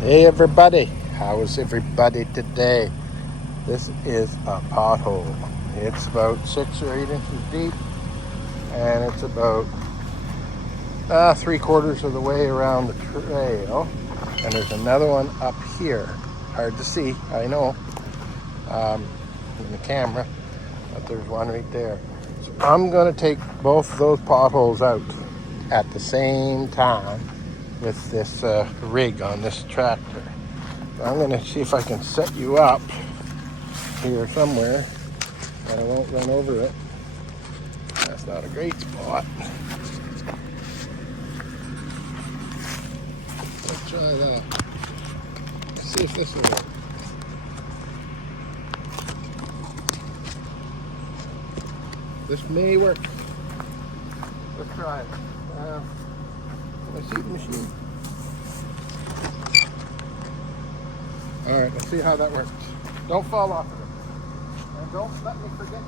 Hey everybody, how is everybody today? This is a pothole. It's about 6 or 8 inches deep, and it's about 3/4 of the way around the trail. And there's another one up here. Hard to see, I know, in the camera, but there's one right there. So I'm gonna take both of those potholes out at the same time with this rig on this tractor. I'm going to see if I can set you up here somewhere and I won't run over it. That's not a great spot. Let's try that. Let's see if this will work. This may work. Let's try it. My seat machine. All right, let's see how that works. Don't fall off of it. And don't let me forget.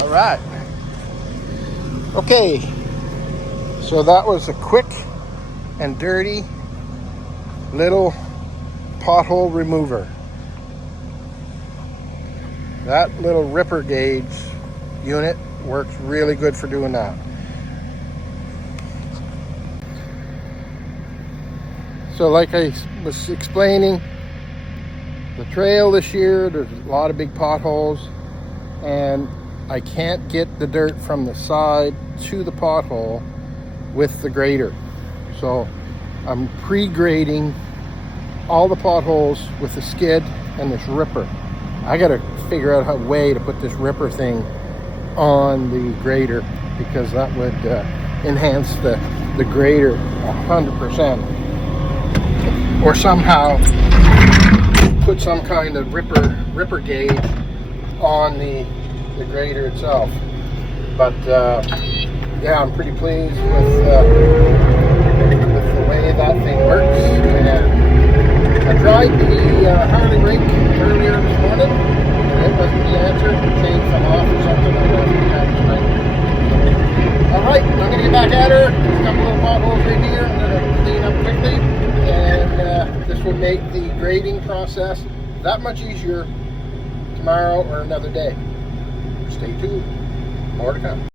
All right. Okay. So that was a quick and dirty little pothole remover. That little ripper gauge unit works really good for doing that. So like I was explaining, the trail this year, there's a lot of big potholes, and I can't get the dirt from the side to the pothole with the grader. So I'm pre-grading all the potholes with the skid and this ripper. I gotta figure out a way to put this ripper thing on the grader, because that would enhance the grader 100%. Or somehow put some kind of ripper gauge on the grader itself. But yeah, I'm pretty pleased with the way that thing works. And I tried the Harley rink earlier this morning, and it wasn't the answer. The chain fell off or something. I don't know. Alright, I'm going to get back at her. There's a couple little potholes right here. I'm going to clean up quickly, and this will make the grading process that much easier tomorrow or another day. Stay tuned. More to come.